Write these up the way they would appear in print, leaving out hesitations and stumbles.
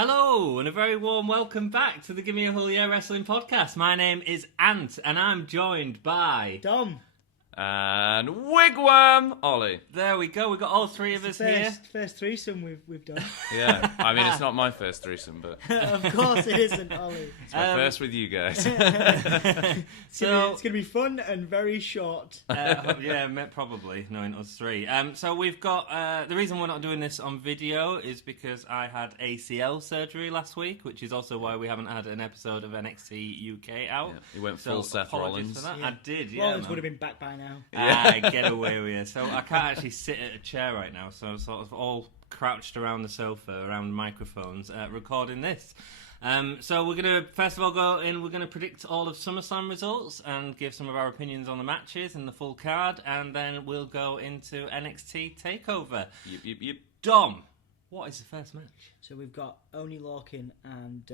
Hello, and a very warm welcome back to the Gimme A Hull Yeah Wrestling Podcast. My name is Ant, and I'm joined by... Dom. And Wigwam Ollie. There we go, we've got all three of us here. First threesome we've done. Yeah, I mean, it's not my first threesome, but Of course it isn't, Ollie. it's my first with you guys. It's going to be fun and very short. Probably, knowing us three. So we've got... the reason we're not doing this on video is because I had ACL surgery last week, which is also why we haven't had an episode of NXT UK out. Yeah, he went full Seth Rollins. For that. Yeah. I did, yeah. Rollins would have been back by now. Get away with it. So I can't actually sit at a chair right now, so I'm sort of all crouched around the sofa, around microphones, recording this. So we're going to, first of all, go in, we're going to predict all of Summerslam results and give some of our opinions on the matches and the full card, and then we'll go into NXT TakeOver. Yep. Dom, what is the first match? So we've got Oney Lorcan and...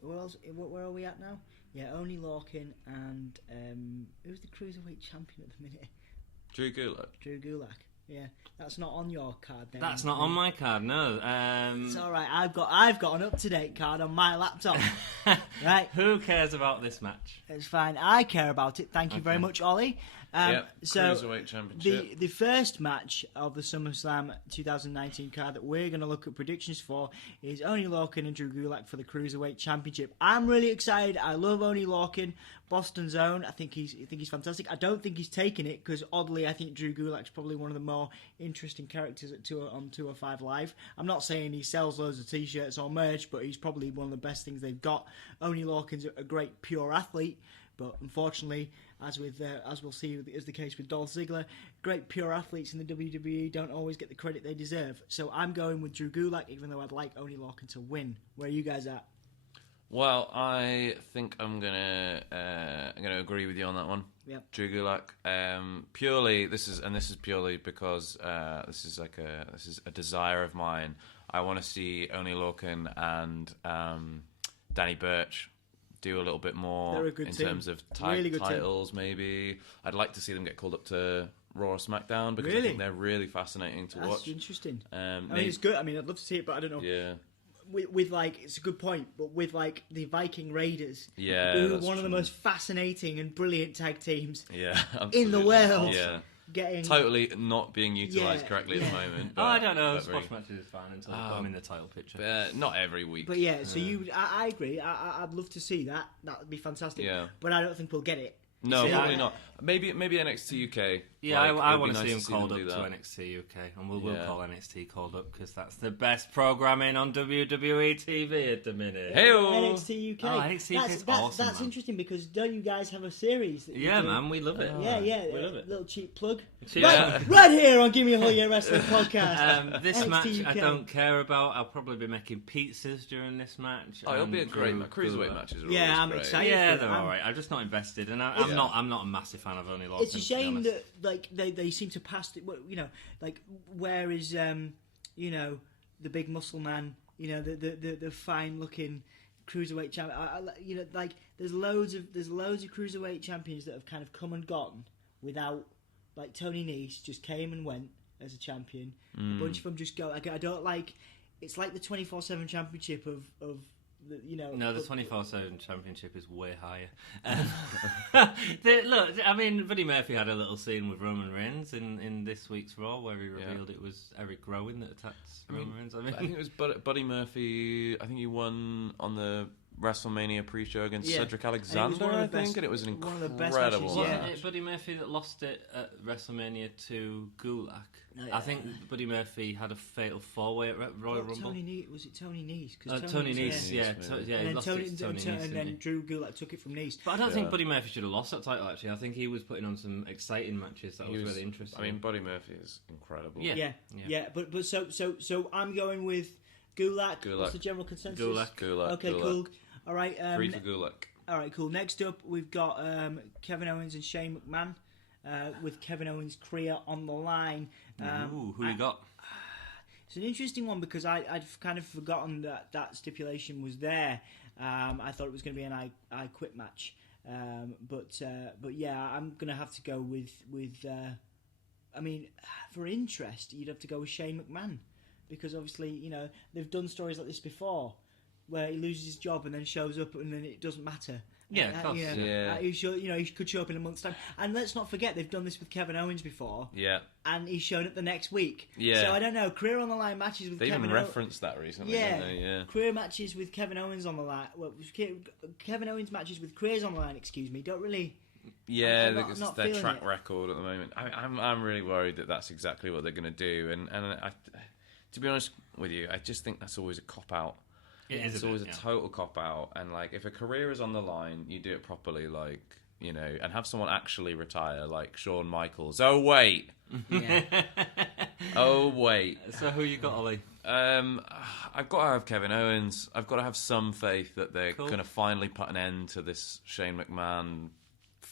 who else? Where are we at now? Yeah, Oney Lorcan and... who's the Cruiserweight champion at the minute? Drew Gulak. Drew Gulak. Yeah, that's not on your card then. That's not on my card, no. It's alright, I've got an up-to-date card on my laptop. Right. Who cares about this match? It's fine. I care about it. Thank you very much, Ollie. So Cruiserweight Championship. the first match of the SummerSlam 2019 card that we're going to look at predictions for is Oney Lorcan and Drew Gulak for the Cruiserweight Championship. I'm really excited. I love Oney Lorcan, Boston's own. I think he's fantastic. I don't think he's taken it because oddly I think Drew Gulak's probably one of the more interesting characters on 205 Live. I'm not saying he sells loads of t-shirts or merch, but he's probably one of the best things they've got. Oney Lorcan's a great pure athlete. But unfortunately, as we'll see, is the case with Dolph Ziggler, great pure athletes in the WWE don't always get the credit they deserve. So I'm going with Drew Gulak, even though I'd like Oney Lorcan to win. Where are you guys at? Well, I think I'm gonna agree with you on that one. Yep. Drew Gulak. Purely, this is purely because this is a desire of mine. I want to see Oney Lorcan and Danny Burch do a little bit more in terms of titles, maybe. I'd like to see them get called up to Raw or SmackDown because I think they're really fascinating to watch. That's interesting. I mean, it's good. I mean, I'd love to see it, but I don't know. Yeah. With like, it's a good point, but with like the Viking Raiders, yeah, who are one of the most fascinating and brilliant tag teams absolutely. in the world. Yeah. Getting totally not being utilised correctly at the moment. But, I don't know. Squash matches is fine until they put them in the title picture. Not every week. But yeah, so I agree. I'd love to see that. That would be fantastic. Yeah. But I don't think we'll get it. No, probably not. Maybe NXT UK. Yeah, I want to see him called up to NXT UK, and we'll call NXT called up because that's the best programming on WWE TV at the minute. Hey-o. NXT UK. Oh, NXT UK is awesome. That's interesting because don't you guys have a series? That man, we love it. Yeah, we love it. Little cheap plug. Yeah. Right here on Gimme A Hull Yeah Wrestling Podcast. This NXT match UK. I don't care about. I'll probably be making pizzas during this match. Oh, it'll be a great match. Cruiserweight matches are always I'm great. excited. Yeah, they're all right. I'm just not invested, and I'm not a massive fan of Oney Lorcan. It's a shame that like they seem to pass it. Like where is the big muscle man? The fine looking cruiserweight champion. Like there's loads of cruiserweight champions that have kind of come and gone without, like Tony Nese just came and went as a champion. A bunch of them just go. Like I don't like. It's like the 24/7 championship of. No, the 24/7 championship is way higher. Look, I mean, Buddy Murphy had a little scene with Roman Reigns in this week's Raw where he revealed it was Eric Rowan that attacked Roman Reigns. I think it was Buddy Murphy. I think he won on the WrestleMania pre-show against Cedric Alexander, and it was an incredible match. Wasn't it Buddy Murphy that lost it at WrestleMania to Gulak? I think Buddy Murphy had a fatal four-way at Royal Rumble. Was it Tony Nese? Tony Nese, he lost it to Tony Nese. And then Drew Gulak took it from Nese. But I don't think Buddy Murphy should have lost that title, actually. I think he was putting on some exciting matches that was really interesting. I mean, Buddy Murphy is incredible. Yeah. But so I'm going with Gulak. What's the general consensus? Gulak. Okay, cool. All right. 3 for Gulak. All right, cool. Next up, we've got Kevin Owens and Shane McMahon with Kevin Owens' career on the line. Who you got? It's an interesting one because I'd kind of forgotten that stipulation was there. I thought it was going to be an I Quit match. But yeah, I'm going to have to go with I mean, for interest, you'd have to go with Shane McMahon. because obviously, you know, they've done stories like this before, where he loses his job and then shows up and then it doesn't matter. Yeah, of course. He could show up in a month's time. And let's not forget, they've done this with Kevin Owens before. Yeah. And he's shown up the next week. Yeah. So I don't know. Career on the line matches with They Kevin even Owens. referenced that recently, Yeah. didn't they? Yeah. Career matches with Kevin Owens on the line. Well, Kevin Owens matches with careers on the line. Excuse me. Don't really. Yeah, I'm it's not their feeling track it. record at the moment. I'm really worried that that's exactly what they're going to do. And to be honest with you, I just think that's always a cop out. It's always a total cop out. And like, if a career is on the line, you do it properly. Like, you know, and have someone actually retire, like Shawn Michaels. Oh wait. Yeah. Oh wait. So who you got, Ollie? I've got to have Kevin Owens. I've got to have some faith that they're Cool. going to finally put an end to this Shane McMahon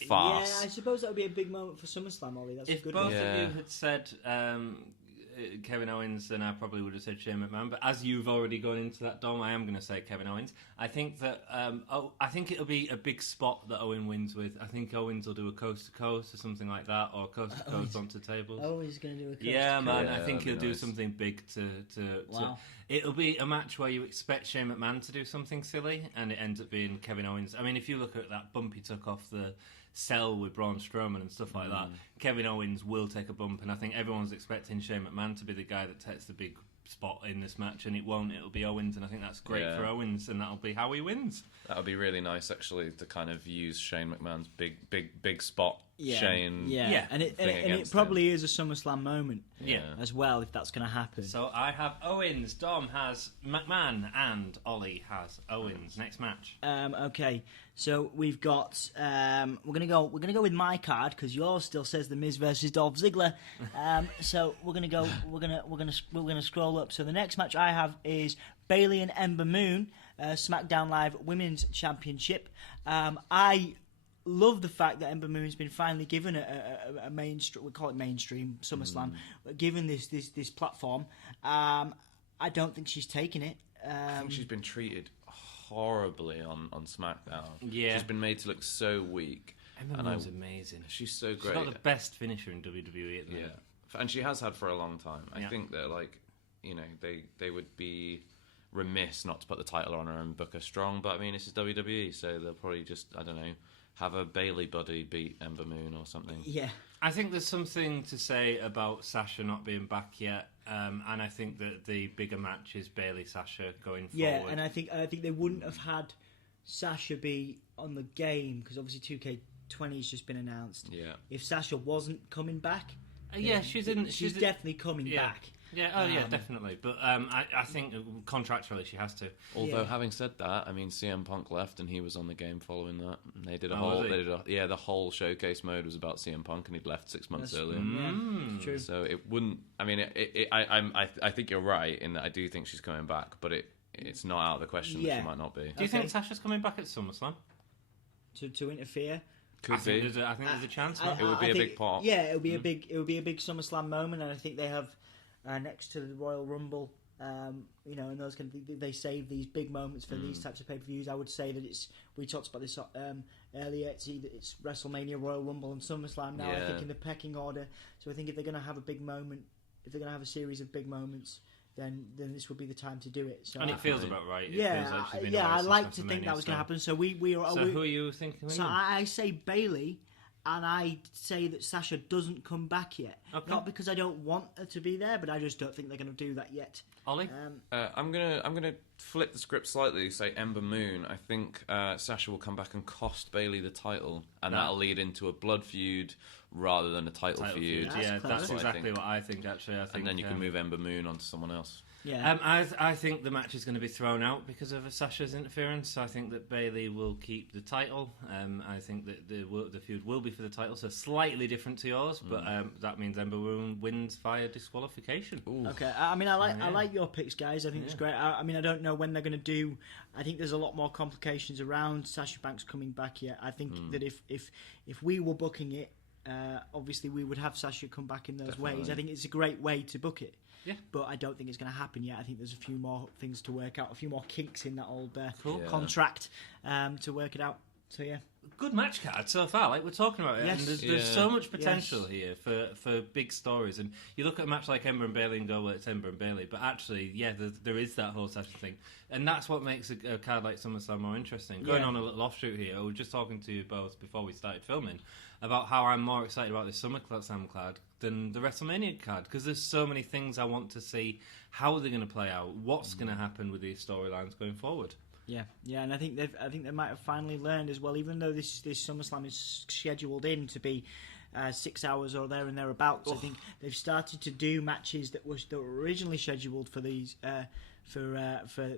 farce. Yeah, I suppose that would be a big moment for SummerSlam, Ollie. That's If a good both one. Yeah. of you had said Kevin Owens, then I probably would have said Shane McMahon. But as you've already gone into that, Dom, I am going to say Kevin Owens. I think that I think it'll be a big spot that Owen wins with. I think Owens will do a coast to coast or something like that, or coast to coast onto tables. Oh, he's going to do a coast Yeah, to man. Yeah, I think that'd be he'll do nice. something big to Wow. It'll be a match where you expect Shane McMahon to do something silly, and it ends up being Kevin Owens. I mean, if you look at that bump he took off the cell with Braun Strowman and stuff like that, Kevin Owens will take a bump, and I think everyone's expecting Shane McMahon to be the guy that takes the big spot in this match, and it won't. It'll be Owens, and I think that's great Yeah. for Owens, and that'll be how he wins. That would be really nice, actually, to kind of use Shane McMahon's big spot. Yeah. Shane. Yeah. And it thing and it against probably is a SummerSlam moment Yeah. as well, if that's going to happen. So I have Owens, Dom has McMahon, and Ollie has Owens. Next match. Okay, so we've got we're gonna go with my card because yours still says The Miz versus Dolph Ziggler. So we're gonna scroll up. So the next match I have is Bayley and Ember Moon, SmackDown Live Women's Championship. I love the fact that Ember Moon's been finally given a mainstream, we call it mainstream SummerSlam, given this platform. I don't think she's taken it. I think she's been treated horribly on SmackDown. Yeah. She's been made to look so weak. Ember Moon's amazing. She's so She's great. not the best finisher in WWE at the minute. Yeah, and she has had for a long time. I Yeah. think that, like, you know, they would be remiss not to put the title on her and book her strong. But I mean, this is WWE, so they'll probably just, I don't know, have a Bayley buddy beat Ember Moon or something. Yeah. I think there's something to say about Sasha not being back yet, and I think that the bigger match is Bayley Sasha going forward. Yeah, and I think they wouldn't have had Sasha be on the game because obviously 2K20's just been announced. Yeah. If Sasha wasn't coming back, Yeah, she's in. she's definitely coming yeah. back. Yeah, oh yeah, definitely. But I think contractually she has to. Although, Yeah. having said that, I mean, CM Punk left and he was on the game following that. They did a Oh, whole, was he? the whole showcase mode was about CM Punk, and he'd left 6 months That's- earlier. Yeah, true. So it wouldn't. I mean, I think you're right in that I do think she's coming back, but it's not out of the question that Yeah. she might not be. Do you Okay. think Sasha's coming back at SummerSlam? To interfere. Could I think be. there's a chance. I- It would be I a think- big part. Yeah, it would be a big SummerSlam moment, and I think they have next to the Royal Rumble. You know, and those kind of they save these big moments for these types of pay-per-views. I would say that we talked about this earlier. It's WrestleMania, Royal Rumble, and SummerSlam now. I Yeah. think in the pecking order. So I think if they're going to have a big moment, if they're going to have a series of big moments, then this would be the time to do it. So And I- it feels about right. It yeah, feels like she's been yeah. away I since like to think that WrestleMania, was going to so- happen. So we are. So who are you thinking? So I say Bayley, and I say that Sasha doesn't come back yet. Okay. Not because I don't want her to be there, but I just don't think they're going to do that yet. Ollie? I'm gonna flip the script slightly. Say Ember Moon. I think Sasha will come back and cost Bayley the title, and that'll lead into a blood feud rather than a title feud. That's Yeah, clever. that's What I exactly think. what I think. Actually, I think. And then you can move Ember Moon onto someone else. Yeah. I think the match is going to be thrown out because of Sasha's interference. I think that Bayley will keep the title. I think that the feud will be for the title, so slightly different to yours, but that means Ember Moon wins via disqualification. Okay, I mean, I like your picks, guys. I think it's great. I mean, I don't know when they're going to do. I think there's a lot more complications around Sasha Banks coming back yet. I think that if we were booking it, obviously we would have Sasha come back in those ways. I think it's a great way to book it. Yeah. But I don't think it's going to happen yet. I think there's a few more things to work out, a few more kinks in that old Cool. Yeah. contract to work it out. So yeah. good match card so far. Like we're talking about it, Yes. and there's so much potential Yes. here for big stories. And you look at a match like Ember and Bailey and go, well, it's Ember and Bailey, but actually, yeah, there is that whole session thing, and that's what makes a card like SummerSlam more interesting. Going on a little offshoot here, I was just talking to you both before we started filming about how I'm more excited about this SummerSlam card than the WrestleMania card, because there's so many things I want to see how they're going to play out, what's going to happen with these storylines going forward. Yeah, and I think they might have finally learned as well. Even though this SummerSlam is scheduled in to be 6 hours or there and thereabouts, I think they've started to do matches that were originally scheduled for these for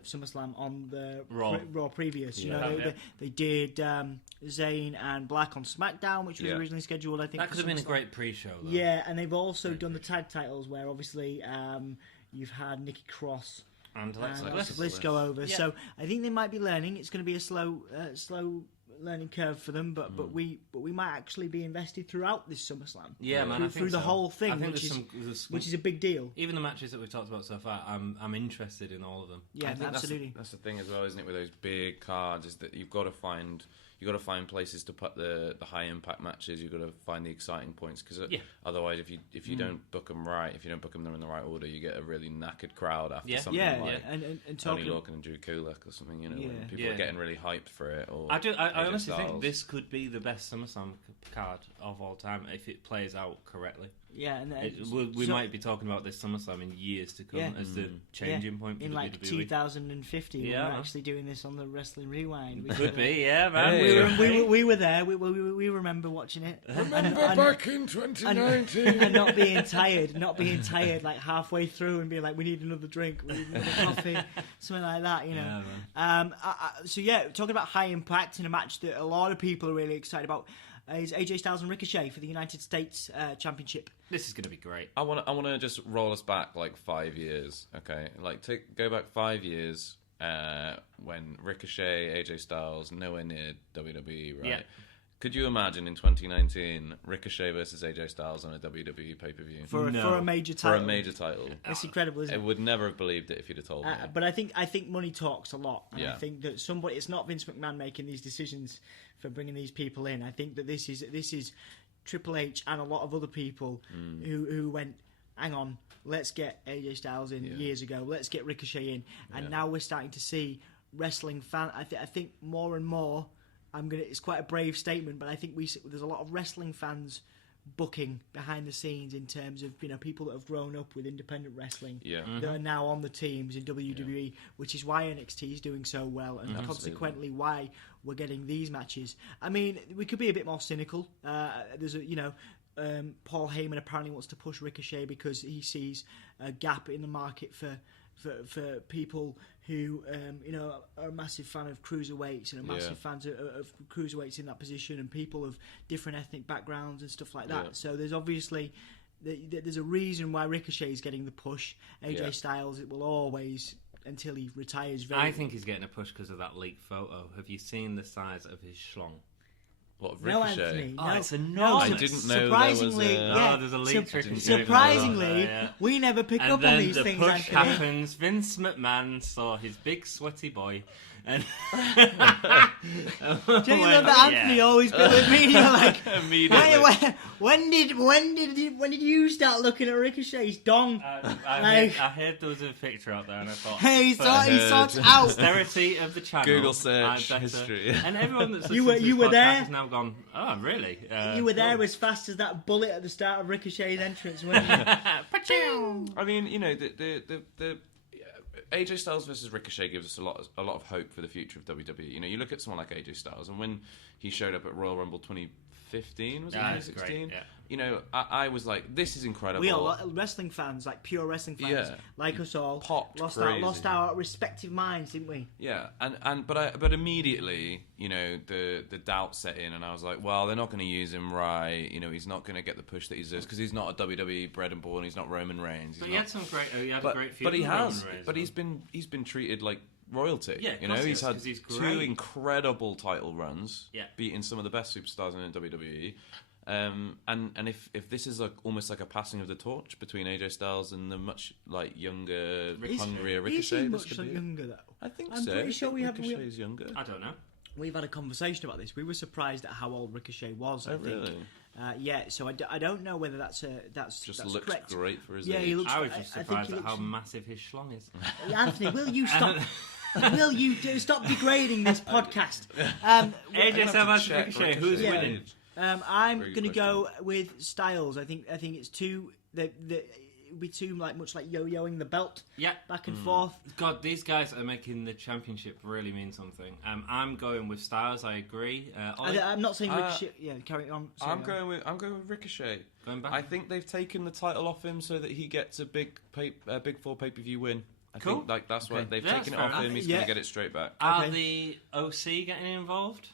SummerSlam on the Raw previous. They did Zayn and Black on SmackDown, which was originally scheduled. I think that could have been a great pre-show, though. Yeah, and they've also done the tag titles where obviously you've had Nikki Cross. And Bliss go over. Yeah. So I think they might be learning. It's going to be a slow learning curve for them, but we might actually be invested throughout this SummerSlam. Yeah, man, through the whole thing, which is a big deal. Even the matches that we've talked about so far, I'm interested in all of them. Yeah, absolutely. That's the thing as well, isn't it? With those big cards, is that you've got to find places to put the high impact matches. You've got to find the exciting points, because otherwise, if you don't book them right, if you don't book them in the right order, you get a really knackered crowd after something like and Tony Lorcan and Drew Gulak or something. When people are getting really hyped for it. Or I honestly think this could be the best SummerSlam card of all time if it plays out correctly. Yeah, and we might be talking about this SummerSlam in years to come as the changing point for in the like WWE. 2050. We're actually doing this on the Wrestling Rewind. We could be, man. Hey. We were there. We remember watching it. Remember back in 2019, and not being tired like halfway through and being like, we need another drink, we need another coffee, something like that. Talking about high impact in a match that a lot of people are really excited about. Is AJ Styles and Ricochet for the United States Championship. This is going to be great. I want to just roll us back like 5 years, okay? Like go back 5 years when Ricochet, AJ Styles, nowhere near WWE, right? Yeah. Could you imagine in 2019 Ricochet versus AJ Styles on a WWE pay-per-view? For a major title. For a major title. It's incredible, isn't it? I would never have believed it if you'd have told me. But I think money talks a lot. And I think that it's not Vince McMahon making these decisions for bringing these people in. I think that this is Triple H and a lot of other people who went, hang on, let's get AJ Styles in years ago, let's get Ricochet in. And now we're starting to see wrestling fans. I think more and more, it's quite a brave statement, but I think there's a lot of wrestling fans booking behind the scenes in terms of people that have grown up with independent wrestling that are now on the teams in WWE, which is why NXT is doing so well, and consequently why we're getting these matches. I mean, we could be a bit more cynical. There's Paul Heyman apparently wants to push Ricochet because he sees a gap in the market for people who are a massive fan of cruiserweights and are massive fans of cruiserweights in that position, and people of different ethnic backgrounds and stuff like that. So there's obviously there's a reason why Ricochet is getting the push. AJ Styles, it will always, until he retires. I think he's getting a push because of that leaked photo. Have you seen the size of his schlong? What, of Ricochet? No, Anthony. Oh, it's enormous. I didn't know surprisingly, there was there's a leak. Surprisingly, we never pick up on these things. And then the push happens. Vince McMahon saw his big sweaty boy, and do you know that Anthony always been with me? You're like, immediately. When did you start looking at Ricochet's dong? I heard there was a picture out there, and I thought, hey, he sorts out. Posterity of the channel. Google search history, and everyone that's you were there. Has now gone. Oh, really? You were there as fast as that bullet at the start of Ricochet's entrance, weren't you? I mean, the AJ Styles versus Ricochet gives us a lot of hope for the future of WWE. You look at someone like AJ Styles, and when he showed up at Royal Rumble 2015, was it 2016? Great, I was like, this is incredible. We are wrestling fans, like pure wrestling fans, like us all. Lost our respective minds, didn't we? Yeah, but immediately, the doubt set in, and I was like, well, they're not going to use him right. He's not going to get the push that he deserves because he's not a WWE bred and born. He's not Roman Reigns. He had some great. He had a great feud. But he has. But he's been treated like royalty. Yeah, he's had two incredible title runs, beating some of the best superstars in WWE. And if this is almost like a passing of the torch between AJ Styles and the much younger, hungrier Ricochet, is he much younger though? I think I'm so. pretty sure we have. Ricochet's younger. I don't know. we've had a conversation about this. We were surprised at how old Ricochet was. I think. Really? Yeah, so I don't know whether that's Just that's looks correct. great for his Yeah, age. he looks. I was just I think surprised he at how looks- massive his schlong is. Anthony, will you stop? Will you stop degrading this podcast? AJ Styles check Ricochet, who's Yeah. winning? I'm Very going to good go with Styles. I think it's two. It'll be too much like yo-yoing the belt Yeah. back and forth. God, these guys are making the championship really mean something. I'm going with Styles. I agree. I'm not saying Ricochet. Yeah, carry on. Sorry, I'm going with Ricochet. Going back. I think they've taken the title off him so that he gets a big four pay-per-view win. I Cool. think like that's why they've Yeah, taken it that's off fair him. He's Yeah. going to get it straight back. Are Okay. the OC getting involved?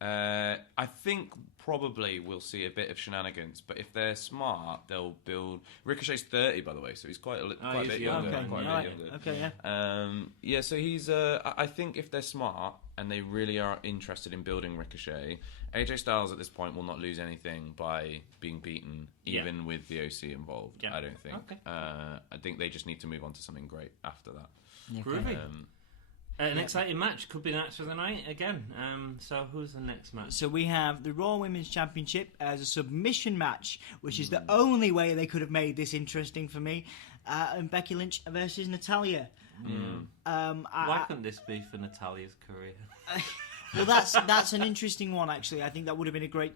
I think probably we'll see a bit of shenanigans, but if they're smart, they'll build. Ricochet's 30, by the way, so he's quite a he's bit young. younger. Okay, Quite a right. bit younger. Okay, yeah. Yeah, so he's. I think if they're smart and they really are interested in building Ricochet, AJ Styles at this point will not lose anything by being beaten, even with the OC involved. Yeah. I don't think. Okay. I think they just need to move on to something great after that. Groovy. Um, An exciting match. Could be the match of the night again. So who's the next match? So we have the Raw Women's Championship as a submission match, which is the only way they could have made this interesting for me. And Becky Lynch versus Natalya. Why couldn't this be for Natalia's career? Well, that's an interesting one actually. I think that would have been a great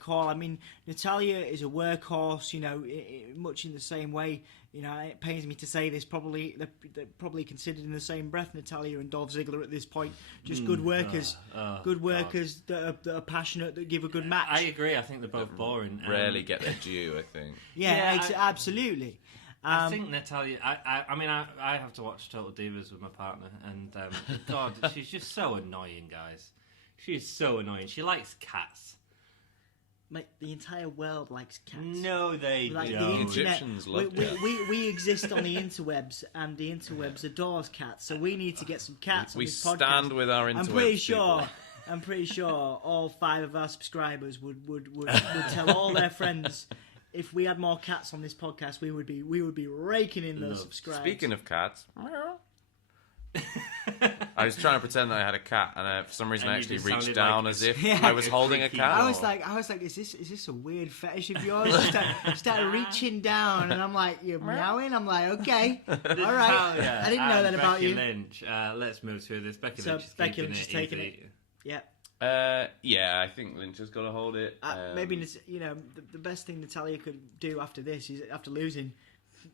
call. I mean, Natalya is a workhorse, much in the same way. It pains me to say this. They're probably considered in the same breath, Natalya and Dolph Ziggler at this point. Just good workers, that are passionate, that give a good match. I agree. I think they're both boring. rarely get their due, I think. Absolutely. I think Natalya. I mean, I have to watch Total Divas with my partner, and God, she's just so annoying, guys. She's so annoying. She likes cats. Mate, the entire world likes cats. No, they Like don't. the internet, Egyptians love cats. we exist on the interwebs, and the interwebs adores cats. So we need to get some cats on We this podcast. stand with our interwebs. I'm pretty sure all 5 of our subscribers would tell all their friends. If we had more cats on this podcast, we would be raking in those subscribers. Speaking of cats, I was trying to pretend that I had a cat, and for some reason And I you actually just reached sounded down like as if Yeah. I was holding a Creaky cat. I was like, is this a weird fetish of yours? Started reaching down, and I'm like, you're meowing. I'm like, okay, all right. Natalia I didn't know and that about Becky you. Lynch. Let's move through this. Becky So Lynch is Becky keeping Lynch it is taking easy. it. Yeah. Yeah, I think Lynch has got to hold it. Maybe the best thing Natalya could do after this is, after losing,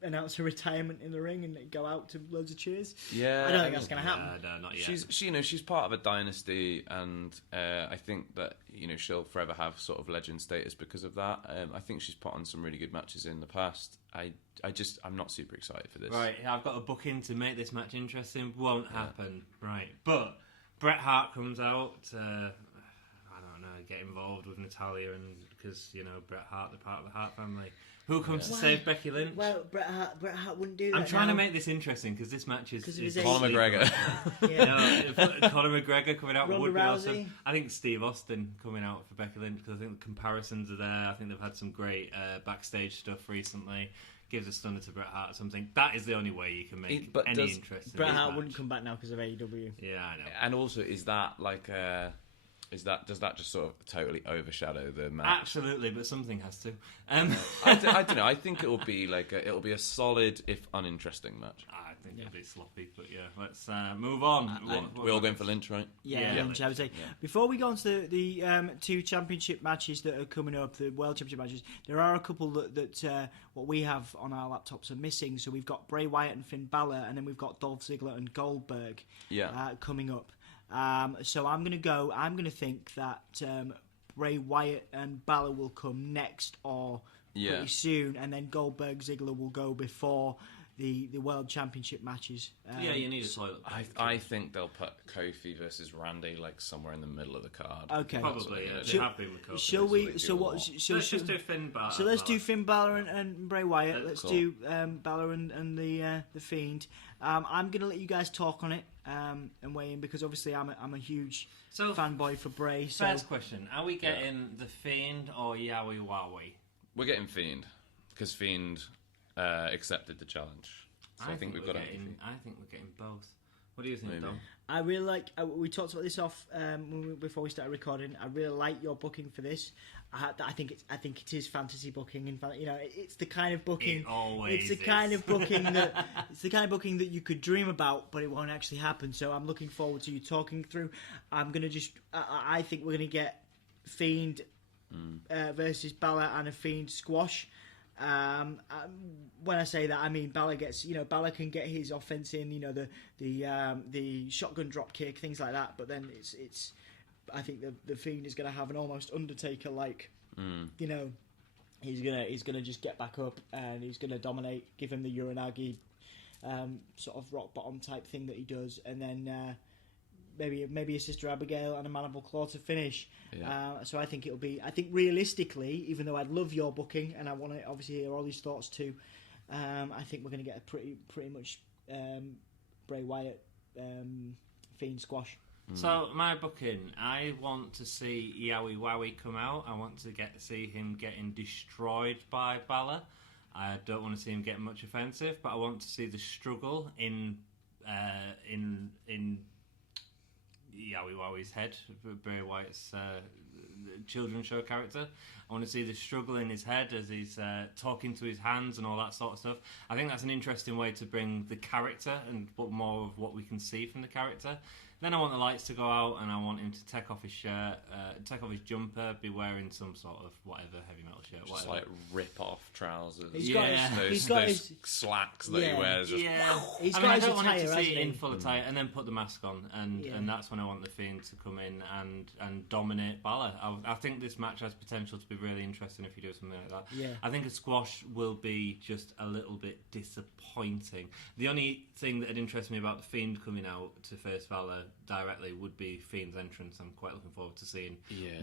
announce her retirement in the ring and go out to loads of cheers. Yeah, I don't think that's going to happen. No, not yet. She's part of a dynasty, and I think that she'll forever have sort of legend status because of that. I think she's put on some really good matches in the past. I'm not super excited for this. Right, I've got a booking to make this match interesting. Won't happen. Right, but Bret Hart comes out. I don't know, get involved with Natalya, and because Bret Hart, they're part of the Hart family. Who comes to save Becky Lynch? Well, Bret Hart wouldn't do that. I'm trying to now. make this interesting because this match is his Conor McGregor. Yeah. Conor McGregor coming out Ronda would be awesome. Rousey. I think Steve Austin coming out for Becky Lynch because I think the comparisons are there. I think they've had some great backstage stuff recently. Gives a stunner to Bret Hart or something. That is the only way you can make But any does- interest in Bret this Hart match. wouldn't come back now because of AEW. Yeah, I know. And also, is that like does that just sort of totally overshadow the match? Absolutely, but something has to. I don't know. I think it'll be it'll be a solid if uninteresting match. I think it'll be sloppy, but yeah, let's move on. We're all going for Lynch, right? Yeah, Yeah. Lynch, I would say. Before we go on to the 2 championship matches that are coming up, the World Championship matches, there are a couple that what we have on our laptops are missing. So we've got Bray Wyatt and Finn Balor, and then we've got Dolph Ziggler and Goldberg coming up. So I'm going to think that Bray Wyatt and Balor will come next or pretty soon, and then Goldberg Ziggler will go before the World Championship matches. Yeah, you need a toilet. I think they'll put Kofi versus Randy somewhere in the middle of the card. Okay. Probably. Yeah, they Shall- have been with Kofi. Shall we? So what? So Let's just do Finn Balor. So let's do Finn Balor and Bray Wyatt. Let's Cool. do Balor and the Fiend. I'm gonna let you guys talk on it and weigh in because obviously I'm a huge fanboy for Bray. So First question: are we getting the Fiend or Yowie Wowie? We're getting Fiend because Fiend accepted the challenge. So I think we've got I think we're getting both. What do you think, Maybe. Dom? I really like. We talked about this off before we started recording. I really like your booking for this. I think it is fantasy booking. In fact, it's the kind of booking. It always It's the is. kind of booking that it's the kind of booking that you could dream about, but it won't actually happen. So I'm looking forward to you talking through. I'm gonna just. I think we're gonna get Fiend versus Balor and a Fiend squash. When I say that, I mean Balor gets, Balor can get his offense in, the shotgun drop kick, things like that. But then it's I think the Fiend is going to have an almost Undertaker like, he's gonna just get back up and he's going to dominate, give him the Uranagi sort of rock bottom type thing that he does, and then maybe a Sister Abigail and a Mandible Claw to finish. Yeah. So I think it'll be. I think realistically, even though I'd love your booking and I want to obviously hear all these thoughts too, I think we're going to get a pretty much Bray Wyatt Fiend squash. So my booking, I want to see Yowie Wowie come out. I want to see him getting destroyed by Balor. I don't want to see him getting much offensive, but I want to see the struggle in Yowie Wowie's head, Bray Wyatt's children's show character. I want to see the struggle in his head as he's talking to his hands and all that sort of stuff. I think that's an interesting way to bring the character and put more of what we can see from the character. Then I want the lights to go out and I want him to take off his shirt, take off his jumper, be wearing some sort of whatever heavy metal shirt, Just whatever. like rip off trousers. He's got his- those slacks that he wears. Just, He's I got mean, I his don't want him attire, to see hasn't it in he? full attire and then put the mask on, and that's when I want the Fiend to come in and dominate Balor. I think this match has potential to be really interesting if you do something like that. Yeah. I think a squash will be just a little bit disappointing. The only thing that would interest me about the Fiend coming out to face Balor directly would be Fiend's entrance. I'm quite looking forward to seeing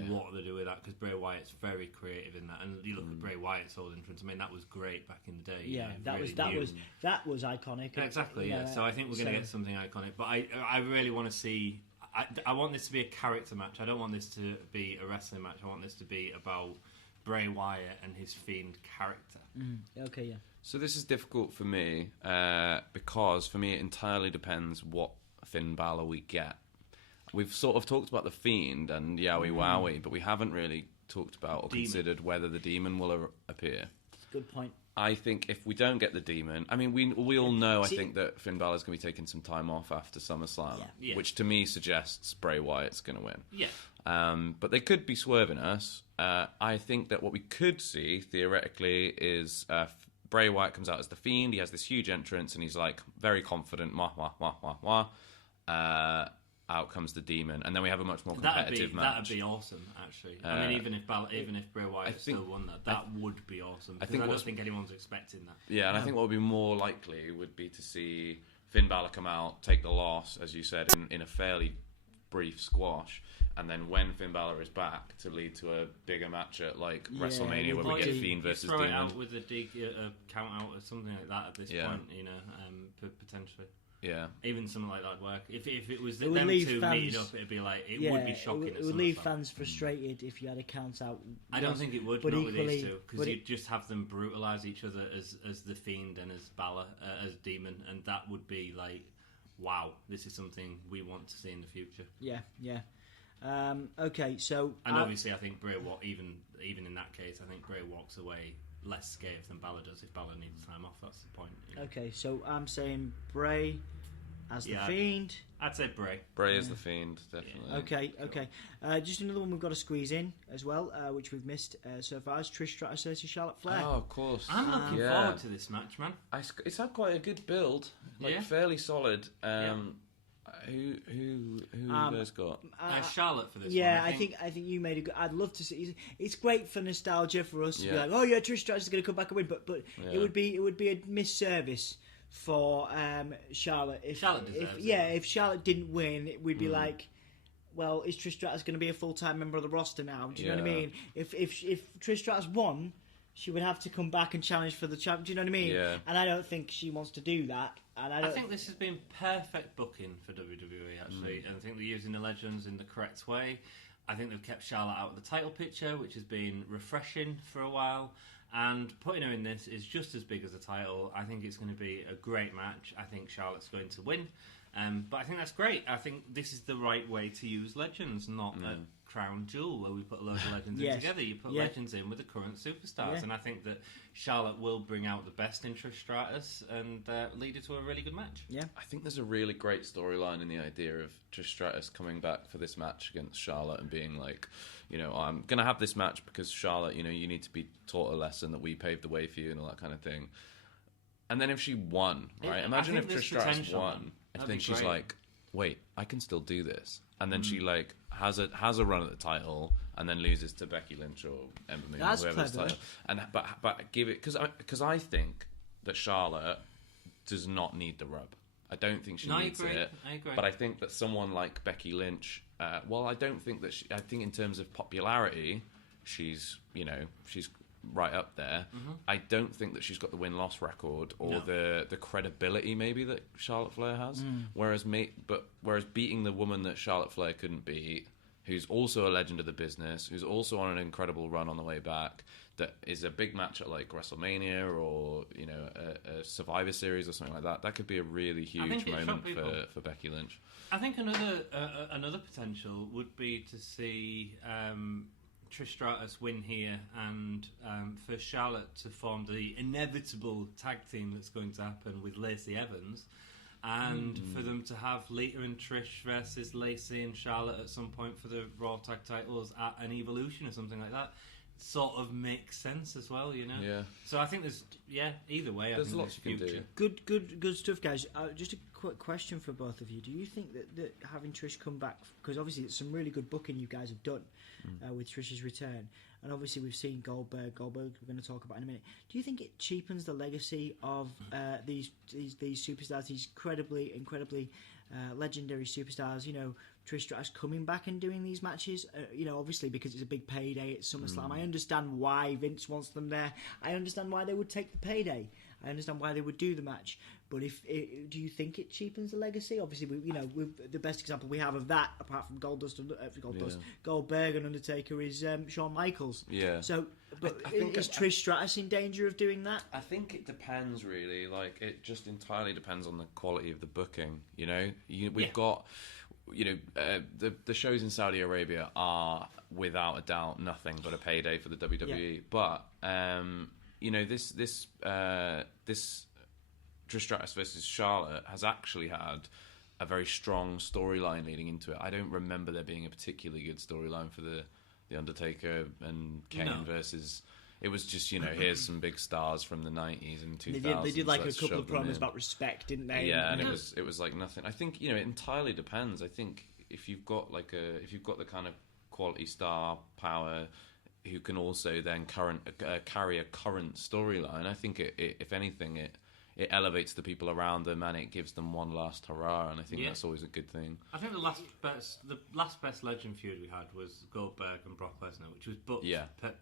what they do with that, because Bray Wyatt's very creative in that. And you look at Bray Wyatt's old entrance. I mean, that was great back in the day. Yeah, that really was iconic. Yeah, exactly. Yeah. So I think we're going to get something iconic. But I really want to see. I want this to be a character match. I don't want this to be a wrestling match. I want this to be about Bray Wyatt and his Fiend character. Okay, yeah. So this is difficult for me because for me it entirely depends what Finn Balor we get. We've sort of talked about the Fiend and Yowie Wowie, but we haven't really talked about or considered whether the Demon will appear. Good point. I think if we don't get the Demon, I mean, we all know, I think, that Finn Balor's going to be taking some time off after SummerSlam, Yeah. which to me suggests Bray Wyatt's going to win. Yeah. But they could be swerving us. I think that what we could see, theoretically, is Bray Wyatt comes out as the Fiend. He has this huge entrance, and he's like very confident, wah, wah, wah, wah, wah. Out comes the Demon, and then we have a much more competitive match. That'd be awesome, actually. I mean, even if Bray Wyatt still won that would be awesome. Because I don't think anyone's expecting that. Yeah, and I think what would be more likely would be to see Finn Balor come out, take the loss, as you said, in a fairly brief squash, and then when Finn Balor is back, to lead to a bigger match at WrestleMania where we get Fiend versus throw Demon. It out with a count out or something like that at this point, potentially. Yeah, even something like that would work. If it was It them would two fans- meeting up, it'd be like it would be shocking. It would leave fans frustrated if you had a count out. I don't think it would, but not with equally- these two, because you'd just have them brutalise each other as the Fiend and as Balor, as Demon, and that would be like, wow, this is something we want to see in the future. Yeah. Okay, so and obviously, I think Bray even in that case, I think Bray walks away less scathed than Balor does if Balor needs time off. That's the point. Okay, so I'm saying Bray as the Yeah, Fiend. I'd say Bray. Bray is the Fiend, definitely. Okay. Just another one we've got to squeeze in as well, which we've missed so far, is Trish Stratus versus Charlotte Flair. Oh, of course. I'm looking forward to this match, man. It's had quite a good build, fairly solid. Who you guys got? Charlotte for this yeah, one. I think you made a good. I'd love to see. It's great for nostalgia for us to be Yeah. like, oh yeah, Trish Stratus is going to come back and win, but Yeah. it would be a misservice for Charlotte. If Charlotte deserves it. if Charlotte didn't win, we'd be like, well, is Trish Stratus going to be a full-time member of the roster now? Do you know what I Yeah. mean? If Trish Stratus won, she would have to come back and challenge for the champ. Do you know what I mean? Yeah. And I don't think she wants to do that. And I think this has been perfect booking for WWE, actually. And I think they're using the legends in the correct way. I think they've kept Charlotte out of the title picture, which has been refreshing for a while. And putting her in this is just as big as a title. I think it's going to be a great match. I think Charlotte's going to win. But I think that's great. I think this is the right way to use legends, not a crown jewel where we put a load of legends in together. You put legends in with the current superstars, and I think that Charlotte will bring out the best in Trish Stratus and lead her to a really good match. Yeah, I think there's a really great storyline in the idea of Trish Stratus coming back for this match against Charlotte and being like, I'm going to have this match because Charlotte, you need to be taught a lesson that we paved the way for you and all that kind of thing. And then if she won, right? Imagine if Trish Stratus won. And then she's like, wait, I can still do this. And then she like has a run at the title and then loses to Becky Lynch or Ember Moon or whoever's title. And but give it because I think that Charlotte does not need the rub. I don't think she needs it. I agree. But I think that someone like Becky Lynch, I don't think that I think in terms of popularity, she's right up there. I don't think that she's got the win-loss record or the credibility maybe that Charlotte Flair has. Whereas beating the woman that Charlotte Flair couldn't beat, who's also a legend of the business, who's also on an incredible run on the way back, that is a big match at like WrestleMania or a Survivor Series or something like that. That could be a really huge moment for Becky Lynch. I think another potential would be to see Trish Stratus win here and for Charlotte to form the inevitable tag team that's going to happen with Lacey Evans, and for them to have Lita and Trish versus Lacey and Charlotte at some point for the Raw tag titles at an Evolution or something like that. Sort of makes sense as well, Yeah. So I think there's either way. There's lots you can do. Good stuff, guys. Just a quick question for both of you. Do you think that having Trish come back, because obviously it's some really good booking you guys have done with Trish's return, and obviously we've seen Goldberg we're going to talk about in a minute. Do you think it cheapens the legacy of these superstars, these incredibly legendary superstars? Trish Stratus coming back and doing these matches, obviously because it's a big payday at SummerSlam. I understand why Vince wants them there. I understand why they would take the payday. I understand why they would do the match. But do you think it cheapens the legacy? Obviously, the best example we have of that, apart from Goldberg and Undertaker, is Shawn Michaels. Yeah. So, is Trish Stratus in danger of doing that? I think it depends, really. Like, it just entirely depends on the quality of the booking. We've got. The shows in Saudi Arabia are without a doubt nothing but a payday for the WWE. But this Trish Stratus versus Charlotte has actually had a very strong storyline leading into it. I don't remember there being a particularly good storyline for the Undertaker and Kane versus. It was just, here's some big stars from the 90s and 2000s. They did like a couple of promos about respect, didn't they? Yeah, and it was like nothing. I think, it entirely depends. I think if you've got the kind of quality star power who can also then carry a current storyline, I think if anything, it elevates the people around them and it gives them one last hurrah, and I think that's always a good thing. I think the last best legend feud we had was Goldberg and Brock Lesnar, which was booked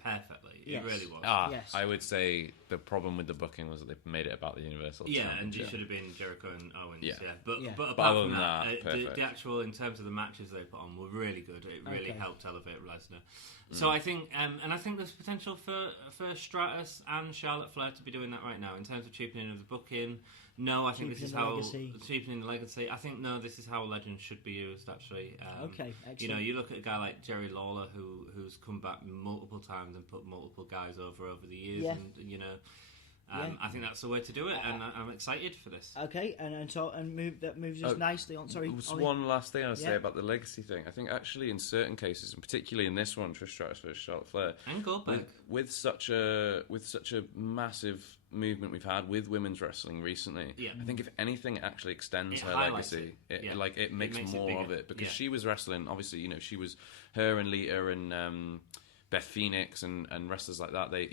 perfectly. Yes. It really was. Yes. I would say the problem with the booking was that they made it about the Universal Championship. And it should have been Jericho and Owens. Yeah. But apart other from than that, perfect. the actual, in terms of the matches they put on, were really good. It really helped elevate Lesnar. So I think, and I think there's potential for Stratus and Charlotte Flair to be doing that right now in terms of cheapening of the booking. No, I think this is how cheapening the legacy. I think this is how legends should be used. Actually, okay, excellent. You look at a guy like Jerry Lawler who's come back multiple times and put multiple guys over the years, and I think that's the way to do it, and I'm excited for this. Okay, that moves us nicely on. Sorry, one last thing I'll say about the legacy thing. I think actually in certain cases, and particularly in this one, Trish Stratus versus Charlotte Flair, and Goldberg, with such a massive movement we've had with women's wrestling recently, I think if anything, it actually extends her legacy. It makes more of it, because she was wrestling. Obviously, she was her and Lita and Beth Phoenix and wrestlers like that. They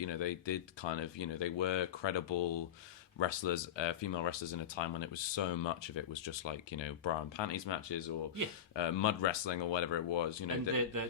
did kind of they were credible wrestlers, female wrestlers, in a time when it was so much of it was just like bra and panties matches or mud wrestling or whatever it was. And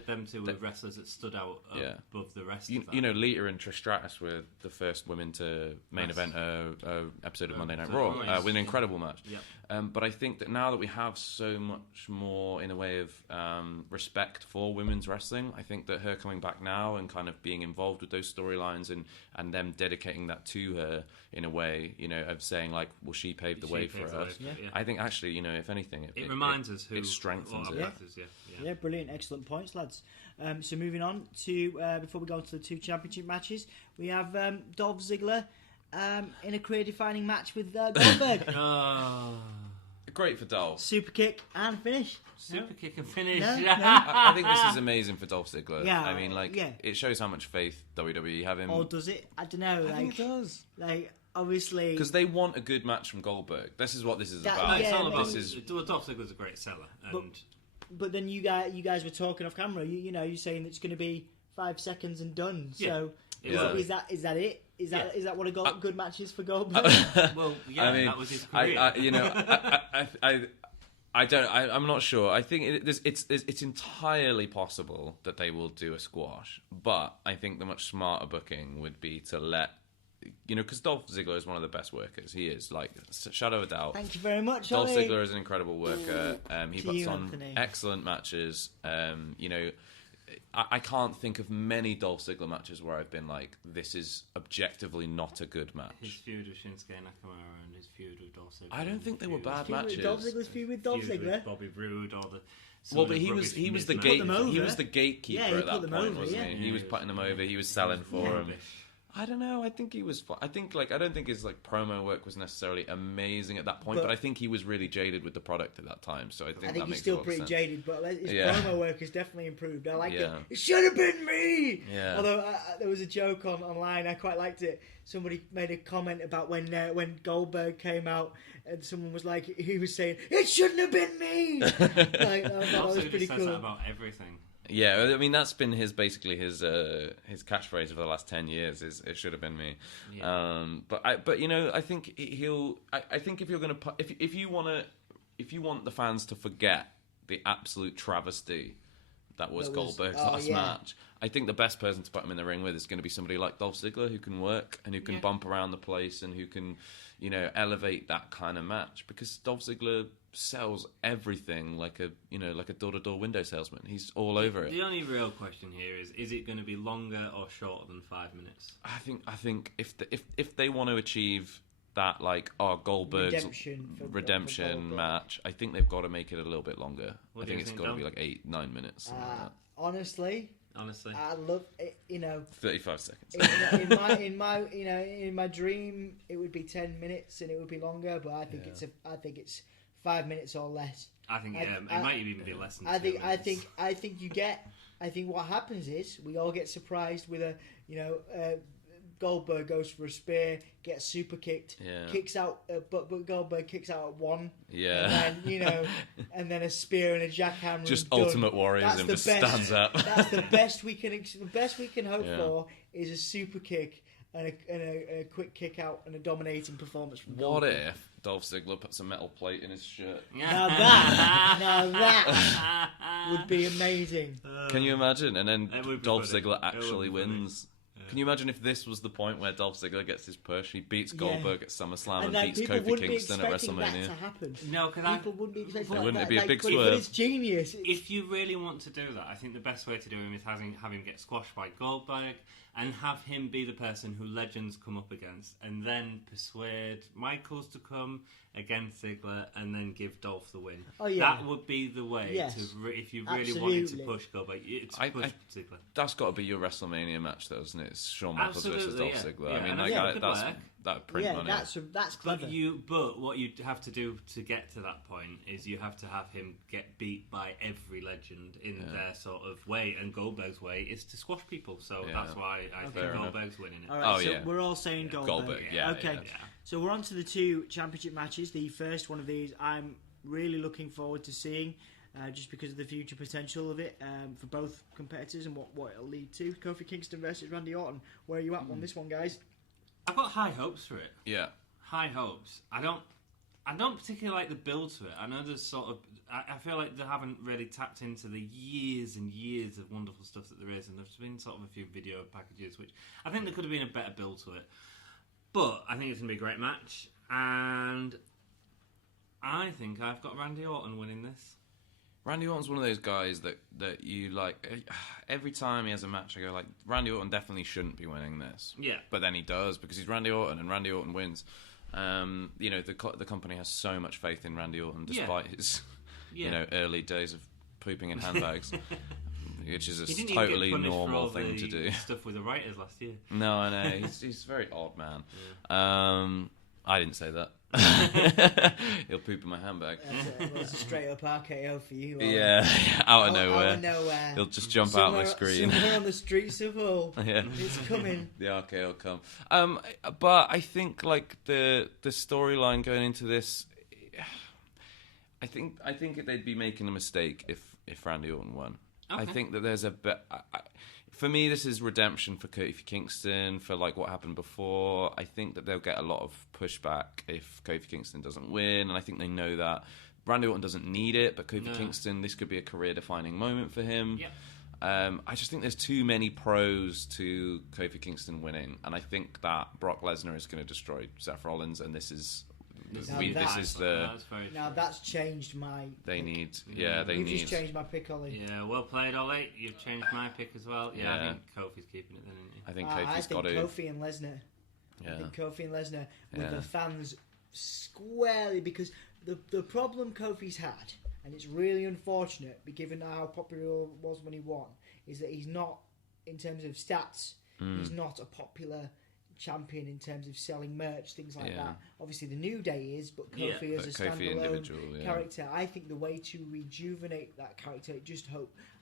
them two were wrestlers that stood out above the rest. Of that. Lita and Trish Stratus were the first women to main event a episode of Monday Night Raw with an incredible match. But I think that now that we have so much more in a way of respect for women's wrestling. I think that her coming back now and kind of being involved with those storylines and them dedicating that to her in a way, you know, of saying like, well, she paved the way for us. Yeah. I think actually, you know, if anything, it reminds us who it strengthens it. Yeah, brilliant, excellent points, lads. So moving on to before we go on to the 2 championship matches, we have Dolph Ziggler in a career-defining match with Goldberg. Great for Dolph. Super kick and finish. Super kick and finish. No? I think this is amazing for Dolph Ziggler. Yeah, I mean, like, yeah. it shows how much faith WWE have in. Or does it? I don't know. I think it does. Like, obviously, Because they want a good match from Goldberg. This is what this is That- about. It's Yeah, all about. this is Dolph Ziggler's a great seller, and But then you guys were talking off camera. You know, you're saying it's going to be 5 seconds and done. So Yeah. is that it? Is that what a good match is for Goldberg? well, yeah, I mean, that was his career. I'm not sure. I think it's entirely possible that they will do a squash, but I think the much smarter booking would be to let, you know, because Dolph Ziggler is one of the best workers. He is, like, shadow of a doubt. Thank you very much, Dolph Ollie. Ziggler is an incredible worker. He To puts you, on Anthony. excellent matches. You know, I can't think of many Dolph Ziggler matches where I've been like, this is objectively not a good match. His feud with Shinsuke Nakamura and his feud with Dolph Ziggler. I don't think they were bad Feud with matches. Dolph Ziggler's feud with Dolph Feud Ziggler. with Bobby Roode or the. Well, but he was the mismatch. gate. them over. He was the gatekeeper Yeah, he at put that them point, over, wasn't yeah. he? He was putting them over. He was selling for them. Rubbish. I don't know. I think he was. I think I don't think his like promo work was necessarily amazing at that point, but I think he was really jaded with the product at that time. So I think I that think he's makes a still lot of pretty sense. jaded, but his Yeah. promo work has definitely improved. I like it. Yeah. It should have been me. Yeah. Although there was a joke online, I quite liked it. Somebody made a comment about when Goldberg came out, and someone was like, he was saying, "It shouldn't have been me." Like, I thought that Also, was he pretty just says that cool. about everything. Yeah, I mean that's been his catchphrase for the last 10 years. Is it should have been me. Yeah. But you know, I think he'll. I think if you're gonna put if you want the fans to forget the absolute travesty that was Goldberg's last match, I think the best person to put him in the ring with is going to be somebody like Dolph Ziggler, who can work and who can bump around the place and who can, you know, elevate that kind of match, because Dolph Ziggler sells everything like a door-to-door window salesman. He's all over it. The only real question here is it going to be longer or shorter than 5 minutes? I think if they want to achieve that, like, Goldberg's redemption match, I think they've got to make it a little bit longer. I think it's got to be like 8-9 minutes. Something like that. Honestly, I love it, you know. 35 seconds. in my dream, it would be 10 minutes and it would be longer, but I think it's 5 minutes or less. I think it might even be less than 2 minutes. I think what happens is we all get surprised with Goldberg goes for a spear, gets super kicked, kicks out, but Goldberg kicks out at 1. Yeah. And then, and then a spear and a jackhammer. Just and Ultimate Warriors and just stands up. That's the best we can hope for is a super kick and a quick kick out and a dominating performance from Goldberg. What if Dolph Ziggler puts a metal plate in his shirt? Now that would be amazing. Can you imagine? And then It would be Dolph funny. Ziggler It would actually be funny. wins. Can you imagine if this was the point where Dolph Ziggler gets his push? He beats Goldberg at SummerSlam and then beats people Kofi wouldn't be Kingston at expecting that WrestleMania. to happen. No, People wouldn't be expecting that. Wouldn't it be a big but swerve? it's genius. If you really want to do that, I think the best way to do him is have him get squashed by Goldberg and have him be the person who legends come up against, and then persuade Michaels to come against Ziggler and then give Dolph the win. Oh, yeah. That would be the way Yes. if you really wanted to Absolutely. push Goldberg, I- Ziggler. That's got to be your WrestleMania match, though, isn't it? It's Shawn Michaels versus Absolutely, Dolph yeah. Ziggler. Yeah, I mean, and like, I think it could work. that would print money. That's clever. But what you have to do to get to that point is you have to have him get beat by every legend in their sort of way, and Goldberg's way is to squash people. So that's why I think Goldberg's winning it. All right, Oh, so yeah. we're all saying Goldberg. Yeah, Okay. yeah. So we're on to the 2 championship matches. The first one of these I'm really looking forward to seeing, just because of the future potential of it for both competitors and what it'll lead to. Kofi Kingston versus Randy Orton. Where are you at on this one, guys? I've got high hopes for it. Yeah. High hopes. I don't particularly like the build to it. I know there's sort of. I feel like they haven't really tapped into the years and years of wonderful stuff that there is, and there's been sort of a few video packages, which I think there could have been a better build to it. But I think it's going to be a great match, and I think I've got Randy Orton winning this. Randy Orton's one of those guys that you like. Every time he has a match, I go like, Randy Orton definitely shouldn't be winning this. Yeah. But then he does because he's Randy Orton, and Randy Orton wins. You know, the company has so much faith in Randy Orton despite his, you know, early days of pooping in handbags, which is a totally normal thing to do. Stuff with the writers last year. No, I know he's a very odd man. Yeah. I didn't say that. He'll poop in my handbag. It's a straight up RKO for you. Yeah, out of nowhere. Out of nowhere. He'll just jump out my screen. Somewhere on the streets of Hull. Yeah. It's coming. The RKO will come. But I think like the storyline going into this, I think they'd be making a mistake if Randy Orton won. Okay. I think that there's a bit. For me, this is redemption for Kofi Kingston, for like what happened before. I think that they'll get a lot of pushback if Kofi Kingston doesn't win, and I think they know that. Randy Orton doesn't need it, but Kofi Kingston, this could be a career-defining moment for him. Yep. I just think there's too many pros to Kofi Kingston winning, and I think that Brock Lesnar is going to destroy Seth Rollins, and this is... Now that's changed my. You've just changed my pick, Ollie. Yeah, well played, Ollie. You've changed my pick as well. Yeah, I think Kofi's keeping it then, isn't he? I think Kofi's got it. Kofi and Lesnar. Yeah. I think Kofi and Lesnar with the fans squarely, because the problem Kofi's had, and it's really unfortunate, given how popular he was when he won, is that he's not, in terms of stats, he's not a popular champion in terms of selling merch, things like that. Obviously the New Day is, but Kofi as a standalone character, I think the way to rejuvenate that character,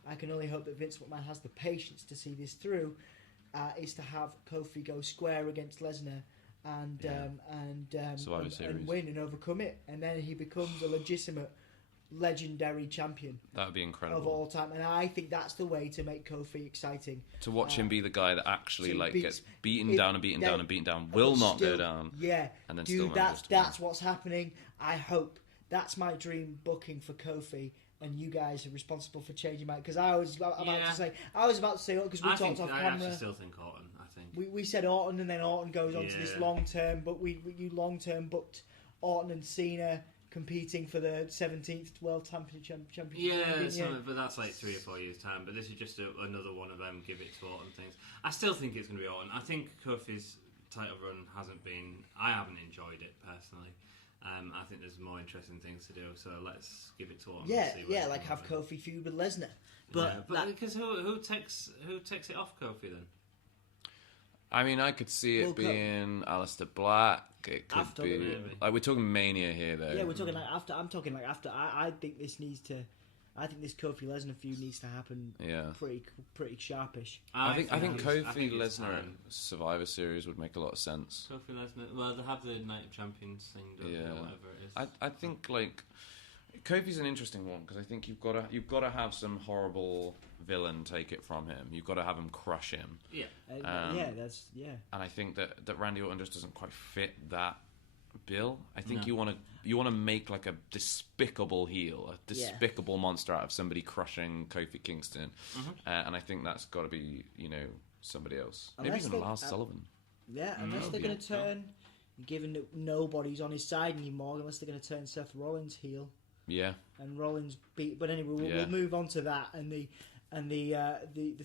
I can only hope that Vince McMahon has the patience to see this through, is to have Kofi go square against Lesnar and win and overcome it, and then he becomes a legitimate legendary champion. That would be incredible of all time, and I think that's the way to make Kofi exciting. To watch him be the guy that actually gets beaten down, will not go down. Yeah, and then dude, that's what's happening. I hope that's my dream booking for Kofi. And you guys are responsible for changing my, because I was about to say because we talked off camera. I actually still think Orton. I think we said Orton, and then Orton goes on to this long term, but you long term booked Orton and Cena competing for the 17th World Championship. But that's like 3 or 4 years' time. But this is just another one of them give it to Orton things. I still think it's going to be Orton. I think Kofi's title run I haven't enjoyed it personally. I think there's more interesting things to do, so let's give it to Orton. Like have Kofi feud with Lesnar. But because who takes it off Kofi then? I mean, I could see it being Aleister Black. It could be like we're talking Mania here, though. Yeah, we're talking like after. I'm talking like after. I think this needs to. I think this Kofi Lesnar feud needs to happen. Yeah, pretty sharpish. I think Kofi Lesnar Survivor Series would make a lot of sense. Kofi Lesnar. Well, they have the Night of Champions thing, or whatever it is. I think like Kofi's an interesting one because I think you've got to have some horrible villain take it from him. You've got to have him crush him. Yeah. And I think that Randy Orton just doesn't quite fit that bill. I think you want to make like a despicable heel, a despicable monster out of somebody crushing Kofi Kingston, and I think that's got to be somebody else. Maybe even Lars Sullivan. Yeah, unless they're going to turn, given that nobody's on his side anymore, unless they're going to turn Seth Rollins heel. Yeah. And Rollins beat. But anyway, we'll move on to that and the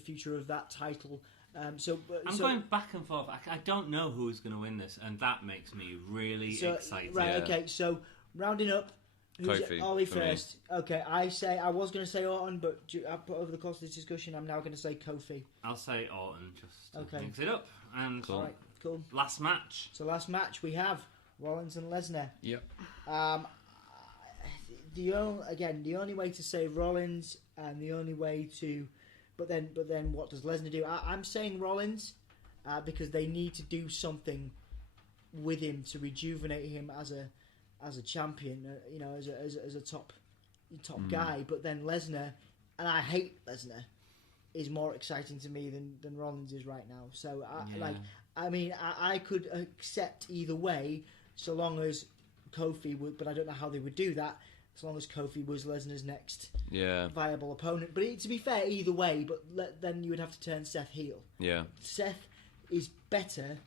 future of that title. I'm going back and forth. I don't know who's going to win this, and that makes me really excited. Right, okay, so rounding up, Kofi, Ollie first. Me. Okay, I was going to say Orton, but over the course of this discussion, I'm now going to say Kofi. I'll say Orton just to mix it up. And cool. All right, cool. Last match. So last match we have Rollins and Lesnar. Yep. The only way to save Rollins, and the only way to. But then, what does Lesnar do? I'm saying Rollins because they need to do something with him to rejuvenate him as a champion, as a top guy. But then Lesnar, and I hate Lesnar, is more exciting to me than Rollins is right now. So I could accept either way, so long as Kofi would. But I don't know how they would do that. As long as Kofi was Lesnar's next viable opponent. But to be fair, either way, but then you would have to turn Seth heel. Yeah. Seth is better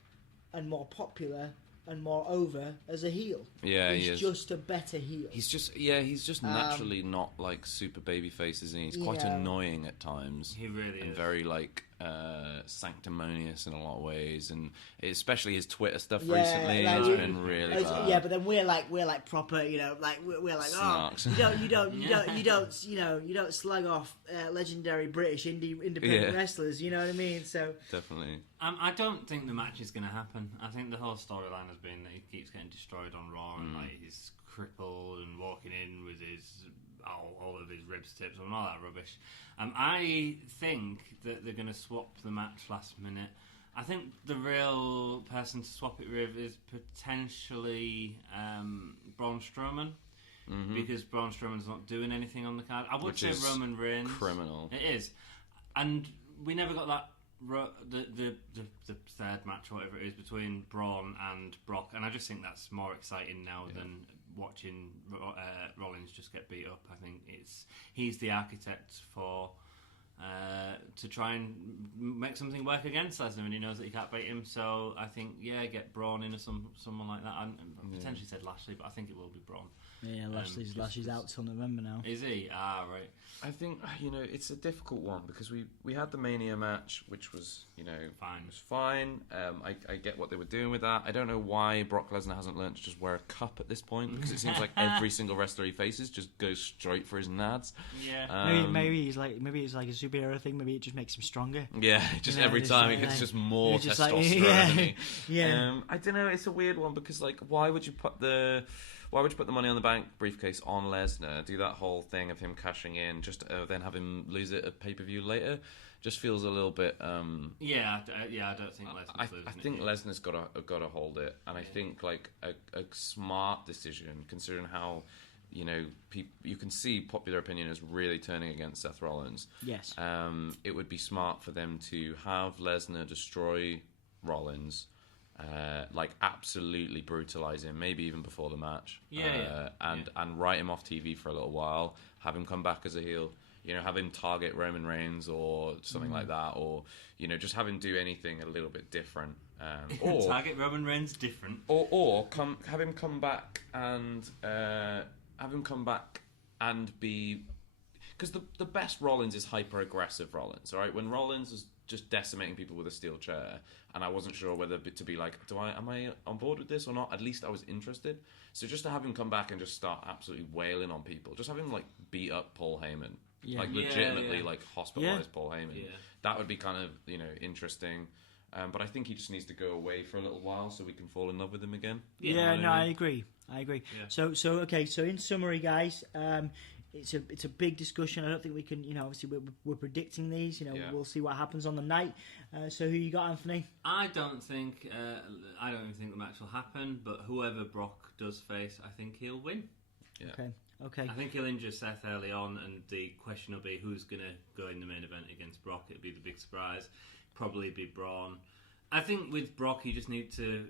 and more popular and more over as a heel. Yeah, he's he is. just a better heel. He's just naturally not like super baby face, isn't he? He's quite annoying at times. He really and is. very like sanctimonious in a lot of ways, and especially his Twitter stuff recently has been really bad. Yeah, but then we're like proper, you know, like we're like, Snarks. you don't slug off legendary British independent wrestlers, you know what I mean? So Definitely. I don't think the match is going to happen. I think the whole storyline has been that he keeps getting destroyed on Raw, and like he's crippled and walking in with his all of his ribs tips and all that rubbish. I think that they're going to swap the match last minute. I think the real person to swap it with is potentially Braun Strowman, because Braun Strowman's not doing anything on the card. I would say Roman Reigns. Criminal. It is, and we never got that. The third match, or whatever it is, between Braun and Brock, and I just think that's more exciting now than watching Rollins just get beat up. I think he's the architect for to try and make something work against Lesnar, and he knows that he can't beat him. So I think get Braun in or someone like that. I potentially said Lashley, but I think it will be Braun. Yeah, Lashley's out till November now. Is he? Ah, right. I think it's a difficult one because we had the Mania match, which was Fine. It was fine. I get what they were doing with that. I don't know why Brock Lesnar hasn't learned to just wear a cup at this point, because it seems like every single wrestler he faces just goes straight for his nads. Yeah. Maybe it's like a superhero thing. Maybe it just makes him stronger. Yeah, just every time he gets just more testosterone. I don't know. It's a weird one because why would you put the Money on the Bank briefcase on Lesnar? Do that whole thing of him cashing in, just then have him lose it at pay-per-view later? Just feels a little bit. I don't think Lesnar's losing I think Lesnar's got to hold it, and I think a smart decision, considering how you can see popular opinion is really turning against Seth Rollins. Yes. It would be smart for them to have Lesnar destroy Rollins. Absolutely brutalize him, maybe even before the match. And write him off TV for a little while. Have him come back as a heel. Have him target Roman Reigns or something like that, or just have him do anything a little bit different. Or target Roman Reigns different. Or have him come back and be, because the best Rollins is hyper aggressive Rollins. All right, when Rollins is just decimating people with a steel chair, and I wasn't sure whether to be like, am I on board with this or not? At least I was interested. So just to have him come back and just start absolutely wailing on people, just have him beat up Paul Heyman, legitimately hospitalize Paul Heyman. Yeah. That would be kind of interesting. But I think he just needs to go away for a little while so we can fall in love with him again. I agree. Yeah. So in summary, guys. It's a big discussion. I don't think we can, obviously we're predicting these. We'll see what happens on the night. So who you got, Anthony? I don't even think the match will happen. But whoever Brock does face, I think he'll win. Yeah. Okay. I think he'll injure Seth early on, and the question will be who's going to go in the main event against Brock. It'll be the big surprise. Probably be Braun. I think with Brock, you just need to.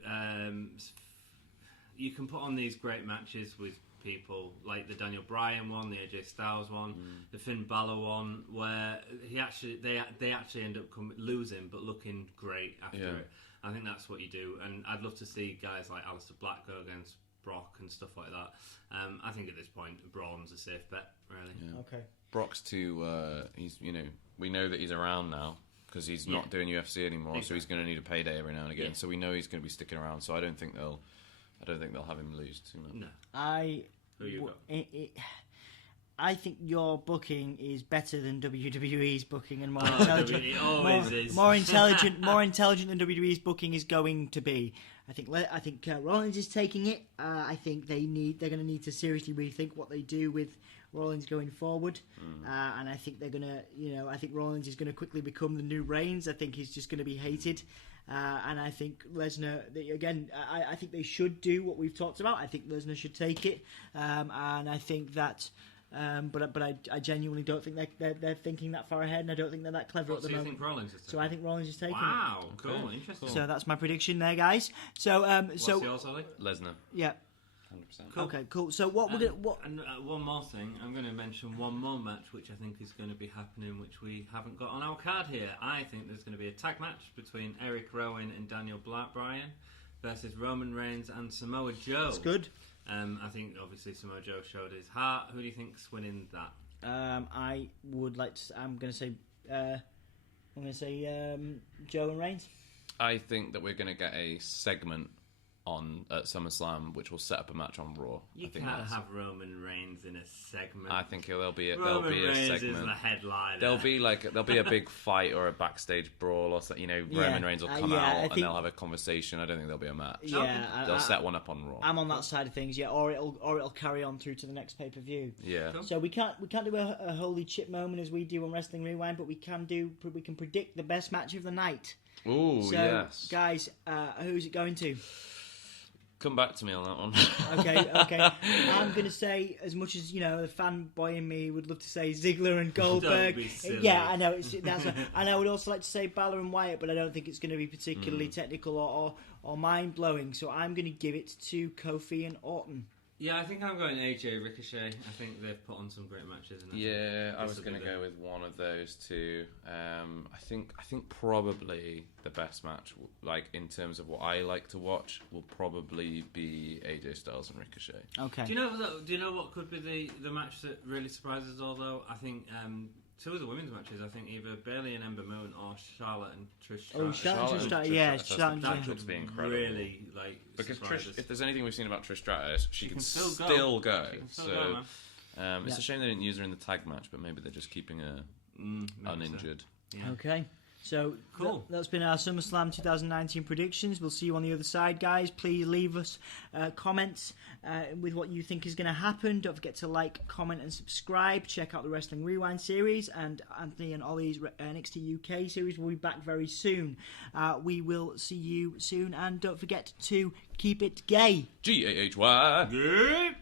You can put on these great matches with people like the Daniel Bryan one, the AJ Styles one, the Finn Balor one, where they actually end up losing but looking great after it. I think that's what you do, and I'd love to see guys like Aleister Black go against Brock and stuff like that. I think at this point Braun's a safe bet, really. Yeah. Okay. Brock's too. He's we know that he's around now because he's not doing UFC anymore, so he's going to need a payday every now and again. So we know he's going to be sticking around. So I don't think they'll have him lose too much. No. Who you got? I think your booking is better than WWE's booking and more intelligent. WWE always is. More intelligent than WWE's booking is going to be. I think Rollins is taking it. I think they're going to need to seriously rethink what they do with Rollins going forward. And I think they're going to, I think Rollins is going to quickly become the new Reigns. I think he's just going to be hated. And I think Lesnar, again, I think they should do what we've talked about. I think Lesnar should take it. And I think that, but I genuinely don't think they're thinking that far ahead, and I don't think they're that clever at the moment. So you think Rollins is taking So I think Rollins is taking it. Wow, cool, interesting. So that's my prediction there, guys. So, What's yours, Ollie? Lesnar. Yeah. 100%. Cool. Okay, cool. So what we're gonna and one more thing, I'm going to mention one more match which I think is going to be happening, which we haven't got on our card here. I think there's going to be a tag match between Eric Rowan and Daniel Bryan. versus Roman Reigns and Samoa Joe. It's good. I think obviously Samoa Joe showed his heart. Who do you think's winning that? I would like to. I'm going to say. Joe and Reigns. I think that we're going to get a segment on at SummerSlam, which will set up a match on Raw. You can't have Roman Reigns in a segment. I think there'll be a Reigns segment. Is the headliner. There'll be a big fight or a backstage brawl or something. Roman Reigns will come out and they'll have a conversation. I don't think there'll be a match. Yeah, they'll set one up on Raw. I'm on that side of things. Yeah, or it'll carry on through to the next pay-per-view. Yeah. Cool. So we can't do a holy chip moment as we do on Wrestling Rewind, but we can predict the best match of the night. Ooh, so, yes. Guys, who's it going to? Come back to me on that one. Okay. I'm going to say, as much as, the fanboy in me would love to say Ziggler and Goldberg. Don't be silly. Yeah, I know. And I would also like to say Balor and Wyatt, but I don't think it's going to be particularly technical or mind-blowing. So I'm going to give it to Kofi and Orton. Yeah, I think I'm going AJ Ricochet. I think they've put on some great matches. And I was going to go with one of those two. I think probably the best match, like in terms of what I like to watch, will probably be AJ Styles and Ricochet. Okay. Do you know what could be the match that really surprises? Although I think two of the women's matches, I think either Bayley and Ember Moon or Charlotte and Trish Stratus. Oh, Charlotte and Trish. Yeah, Charlotte. That could be incredible. Really Because surprise us. Trish, if there's anything we've seen about Trish Stratus, she can still go. She can still go, man. It's a shame they didn't use her in the tag match, but maybe they're just keeping her uninjured. So. Yeah. Okay. So cool. That's been our SummerSlam 2019 predictions. We'll see you on the other side, guys. Please leave us comments with what you think is going to happen. Don't forget to like, comment, and subscribe. Check out the Wrestling Rewind series and Anthony and Ollie's NXT UK series. We'll be back very soon. We will see you soon, and don't forget to keep it gay. GAHY. Good.